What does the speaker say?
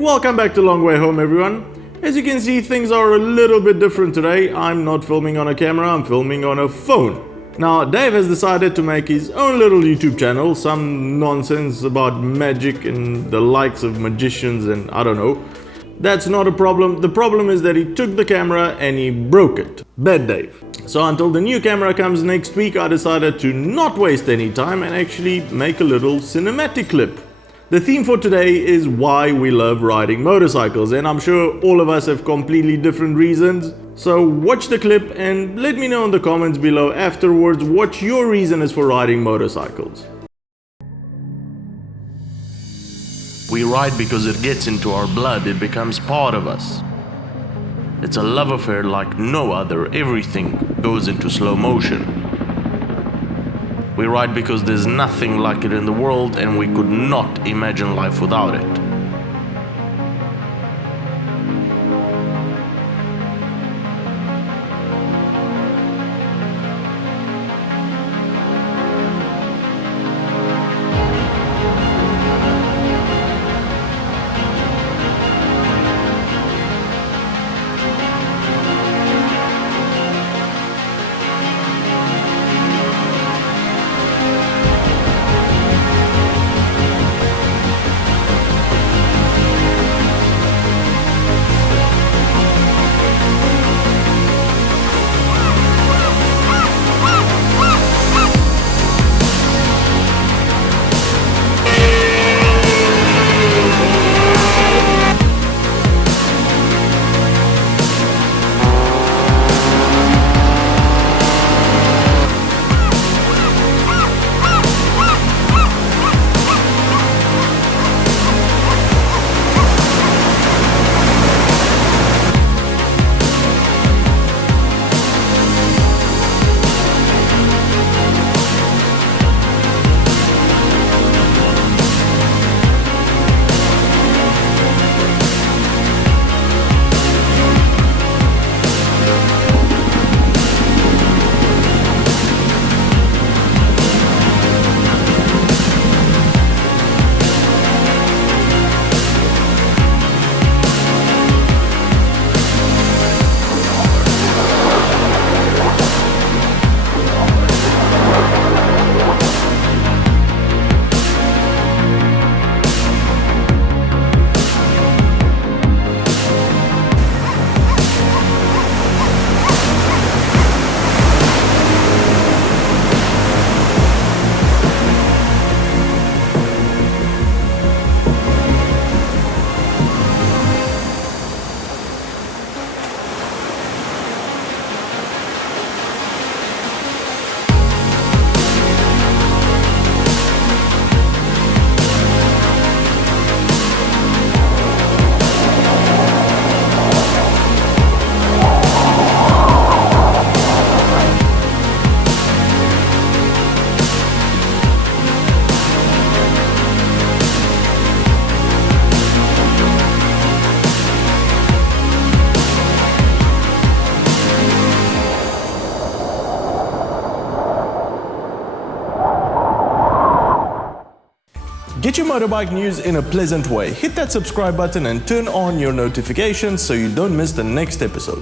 Welcome back to Long Way Home, everyone. As you can see, things are a little bit different today. I'm not filming on a camera, I'm filming on a phone. Now, Dave has decided to make his own little YouTube channel, some nonsense about magic and the likes of magicians and I don't know. That's not a problem. The problem is that he took the camera and he broke it. Bad Dave. So until the new camera comes next week, I decided to not waste any time and actually make a little cinematic clip. The theme for today is why we love riding motorcycles, and I'm sure all of us have completely different reasons. So watch the clip and let me know in the comments below afterwards what your reason is for riding motorcycles. We ride because it gets into our blood, it becomes part of us. It's a love affair like no other, everything goes into slow motion. We ride because there's nothing like it in the world and we could not imagine life without it. Get your motorbike news in a pleasant way. Hit that subscribe button and turn on your notifications so you don't miss the next episode.